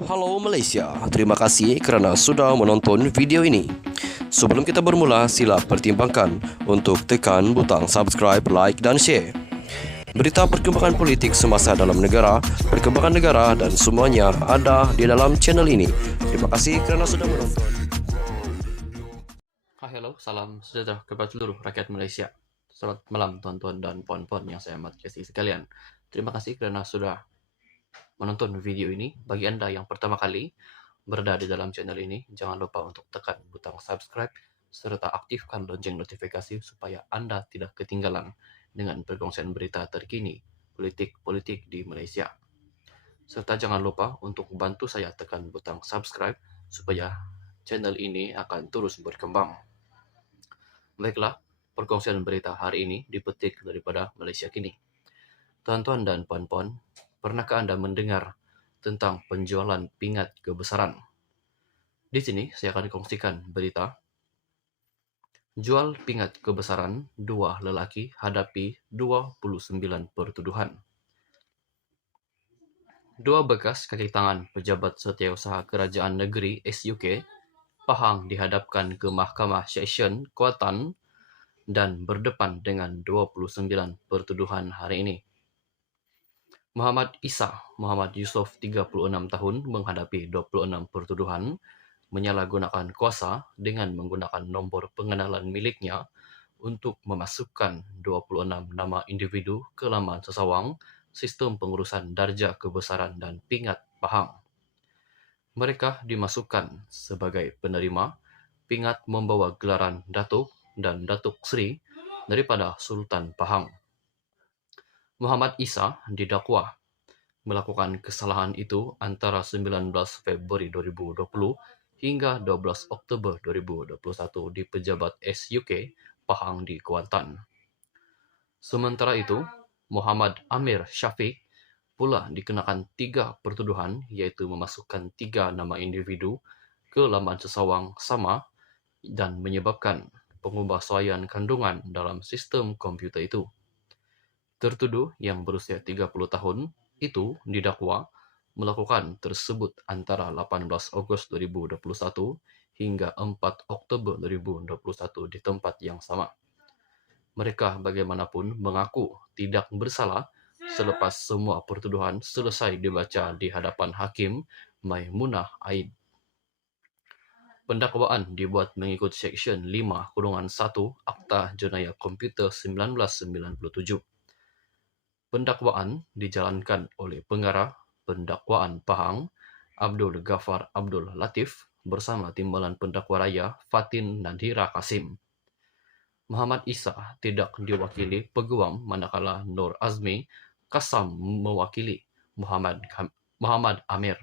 Halo Malaysia, terima kasih kerana sudah menonton video ini. Sebelum kita bermula, sila pertimbangkan untuk tekan butang subscribe, like dan share. Berita perkembangan politik semasa dalam negara, perkembangan negara dan semuanya ada di dalam channel ini. Terima kasih kerana sudah menonton. Hello, salam sejahtera kepada seluruh rakyat Malaysia. Selamat malam tuan-tuan dan puan-puan yang saya amat kasihi sekalian. Terima kasih kerana sudah menonton video ini. Bagi anda yang pertama kali berada di dalam channel ini, jangan lupa untuk tekan butang subscribe serta aktifkan lonceng notifikasi supaya anda tidak ketinggalan dengan perkongsian berita terkini politik di Malaysia. Serta jangan lupa untuk bantu saya tekan butang subscribe supaya channel ini akan terus berkembang. Baiklah, perkongsian berita hari ini dipetik daripada Malaysia Kini. Tuan-tuan dan puan-puan, pernahkah Anda mendengar tentang penjualan pingat kebesaran? Di sini saya akan kongsikan berita. Jual pingat kebesaran, dua lelaki hadapi 29 pertuduhan. Dua bekas kaki tangan pejabat setiausaha kerajaan negeri SUK Pahang dihadapkan ke Mahkamah Seksyen Kuantan dan berdepan dengan 29 pertuduhan hari ini. Muhammad Isa Muhammad Yusof 36 tahun menghadapi 26 pertuduhan menyalahgunakan kuasa dengan menggunakan nombor pengenalan miliknya untuk memasukkan 26 nama individu ke laman sesawang sistem pengurusan darjah kebesaran dan pingat Pahang. Mereka dimasukkan sebagai penerima pingat membawa gelaran Datuk dan Datuk Seri daripada Sultan Pahang. Muhammad Isa didakwa melakukan kesalahan itu antara 19 Februari 2020 hingga 12 Oktober 2021 di pejabat SUK Pahang di Kuantan. Sementara itu, Muhammad Amir Syafiq pula dikenakan 3 pertuduhan iaitu memasukkan 3 nama individu ke laman sesawang sama dan menyebabkan pengubahsuaian kandungan dalam sistem komputer itu. Tertuduh yang berusia 30 tahun itu didakwa melakukan tersebut antara 18 Ogos 2021 hingga 4 Oktober 2021 di tempat yang sama. Mereka bagaimanapun mengaku tidak bersalah selepas semua pertuduhan selesai dibaca di hadapan Hakim Maimunah Aid. Pendakwaan dibuat mengikut Seksyen 5-1 Akta Jenayah Komputer 1997. Pendakwaan dijalankan oleh pengarah pendakwaan Pahang, Abdul Ghaffar Abdul Latif bersama timbalan pendakwa raya Fatin Nadhira Kasim. Muhammad Isa tidak diwakili peguam manakala Nur Azmi Kasam mewakili Muhammad Amir.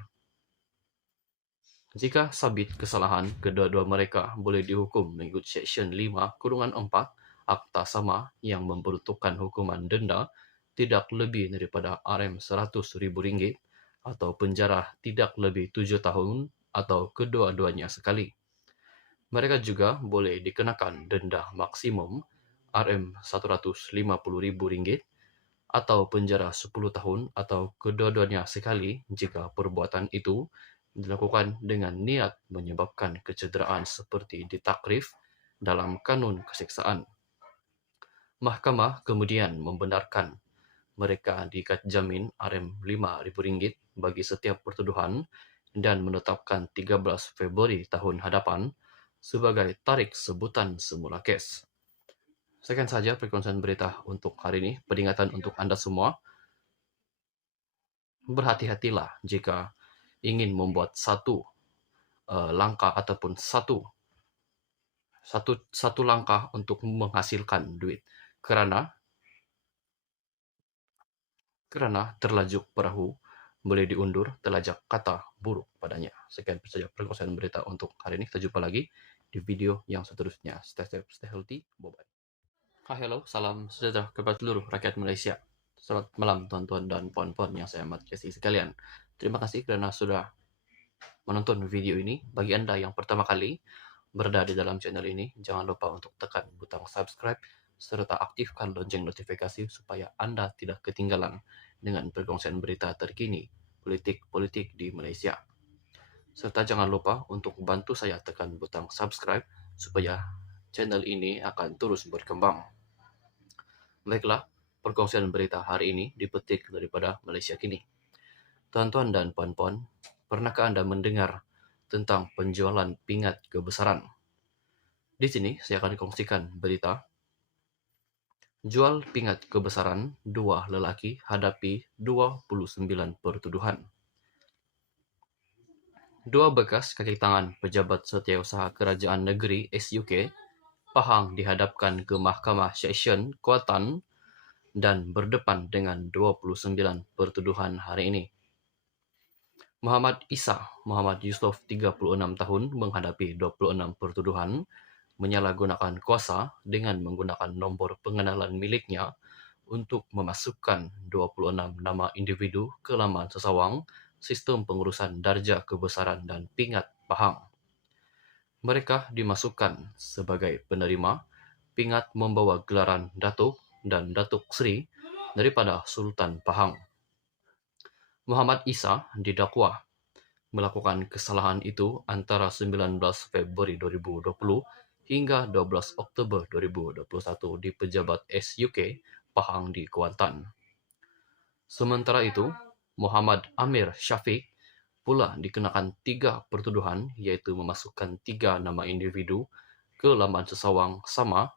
Jika sabit kesalahan, kedua-dua mereka boleh dihukum mengikut Seksyen 5-4 Akta Sama yang memperuntukkan hukuman denda tidak lebih daripada RM100,000 atau penjara tidak lebih 7 tahun atau kedua-duanya sekali. Mereka juga boleh dikenakan denda maksimum RM150,000 atau penjara 10 tahun atau kedua-duanya sekali jika perbuatan itu dilakukan dengan niat menyebabkan kecederaan seperti ditakrif dalam kanun keseksaan. Mahkamah kemudian membenarkan mereka diikat jamin RM5,000 bagi setiap pertuduhan dan menetapkan 13 Februari tahun hadapan sebagai tarikh sebutan semula kes. Sekian saja perkongsian berita untuk hari ini. Peringatan untuk anda semua, berhati-hatilah jika ingin membuat satu langkah ataupun satu langkah untuk menghasilkan duit, kerana terlajuk perahu boleh diundur terlajak kata buruk padanya. Sekian saja perkongsian berita untuk hari ini. Kita jumpa lagi di video yang seterusnya. Stay safe, stay healthy. Bye-bye. Hello, salam sejahtera kepada seluruh rakyat Malaysia. Selamat malam tuan-tuan dan puan-puan yang saya amat kasihi sekalian. Terima kasih kerana sudah menonton video ini. Bagi anda yang pertama kali berada di dalam channel ini, jangan lupa untuk tekan butang subscribe serta aktifkan lonceng notifikasi supaya anda tidak ketinggalan dengan perkongsian berita terkini politik di Malaysia. Serta jangan lupa untuk bantu saya tekan butang subscribe supaya channel ini akan terus berkembang. Baiklah, perkongsian berita hari ini dipetik daripada Malaysia Kini. Tuan-tuan dan puan-puan, pernahkah Anda mendengar tentang penjualan pingat kebesaran? Di sini saya akan kongsikan berita. Jual pingat kebesaran, dua lelaki hadapi 29 pertuduhan. Dua bekas kaki tangan pejabat setiausaha kerajaan negeri SUK Pahang dihadapkan ke Mahkamah Seksyen Kuantan dan berdepan dengan 29 pertuduhan hari ini. Muhammad Isa Muhammad Yusof 36 tahun menghadapi 26 pertuduhan menyalahgunakan kuasa dengan menggunakan nombor pengenalan miliknya untuk memasukkan 26 nama individu ke laman sesawang sistem pengurusan darjah kebesaran dan pingat Pahang. Mereka dimasukkan sebagai penerima pingat membawa gelaran Datuk dan Datuk Seri daripada Sultan Pahang. Muhammad Isa didakwa melakukan kesalahan itu antara 19 Februari 2020 hingga 12 Oktober 2021 di pejabat SUK Pahang di Kuantan. Sementara itu, Muhammad Amir Syafiq pula dikenakan 3 pertuduhan iaitu memasukkan 3 nama individu ke laman sesawang sama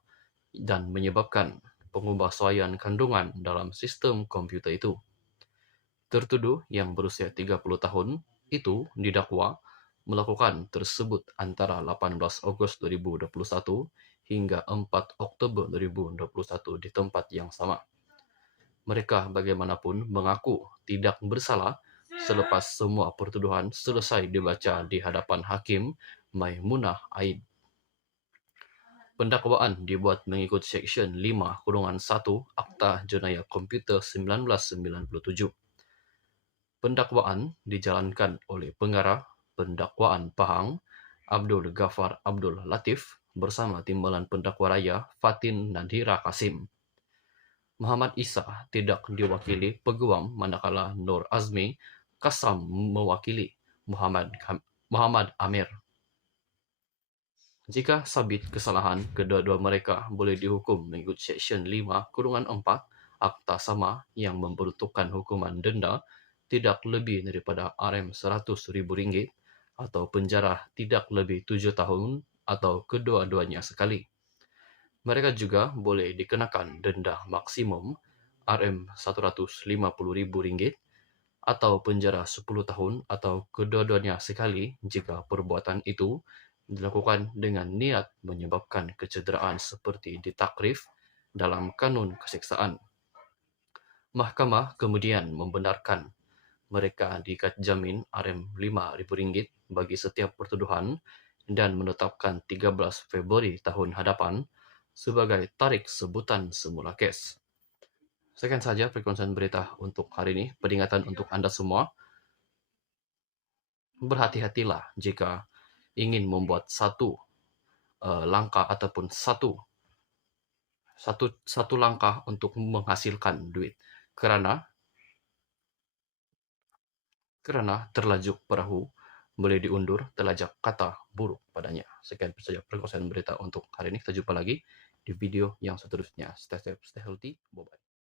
dan menyebabkan pengubahsuaian kandungan dalam sistem komputer itu. Tertuduh yang berusia 30 tahun itu didakwa melakukan tersebut antara 18 Ogos 2021 hingga 4 Oktober 2021 di tempat yang sama. Mereka bagaimanapun mengaku tidak bersalah selepas semua pertuduhan selesai dibaca di hadapan Hakim Maimunah Aid. Pendakwaan dibuat mengikut Seksyen 5-1 Akta Jenayah Komputer 1997. Pendakwaan dijalankan oleh pengarah pendakwaan Pahang, Abdul Ghaffar Abdul Latif bersama timbalan pendakwa raya Fatin Nadhira Kasim. Muhammad Isa tidak diwakili peguam manakala Nur Azmi Kasam mewakili Muhammad Amir. Jika sabit kesalahan, kedua-dua mereka boleh dihukum mengikut Seksyen 5-4 Akta Sama yang memperuntukkan hukuman denda tidak lebih daripada RM100,000 atau penjara tidak lebih 7 tahun atau kedua-duanya sekali. Mereka juga boleh dikenakan denda maksimum RM150,000 atau penjara 10 tahun atau kedua-duanya sekali jika perbuatan itu dilakukan dengan niat menyebabkan kecederaan seperti ditakrif dalam kanun keseksaan. Mahkamah kemudian membenarkan mereka diikat jamin RM5,000 bagi setiap pertuduhan dan menetapkan 13 Februari tahun hadapan sebagai tarikh sebutan semula kes. Sekian saja perkongsian berita untuk hari ini. Peringatan untuk Anda semua, berhati-hatilah jika ingin membuat satu langkah ataupun satu langkah untuk menghasilkan duit, kerana terlajuk perahu boleh diundur terlajak kata buruk padanya. Sekian saja perkongsian berita untuk hari ini. Kita jumpa lagi di video yang seterusnya. Stay safe, stay healthy. Bye-bye.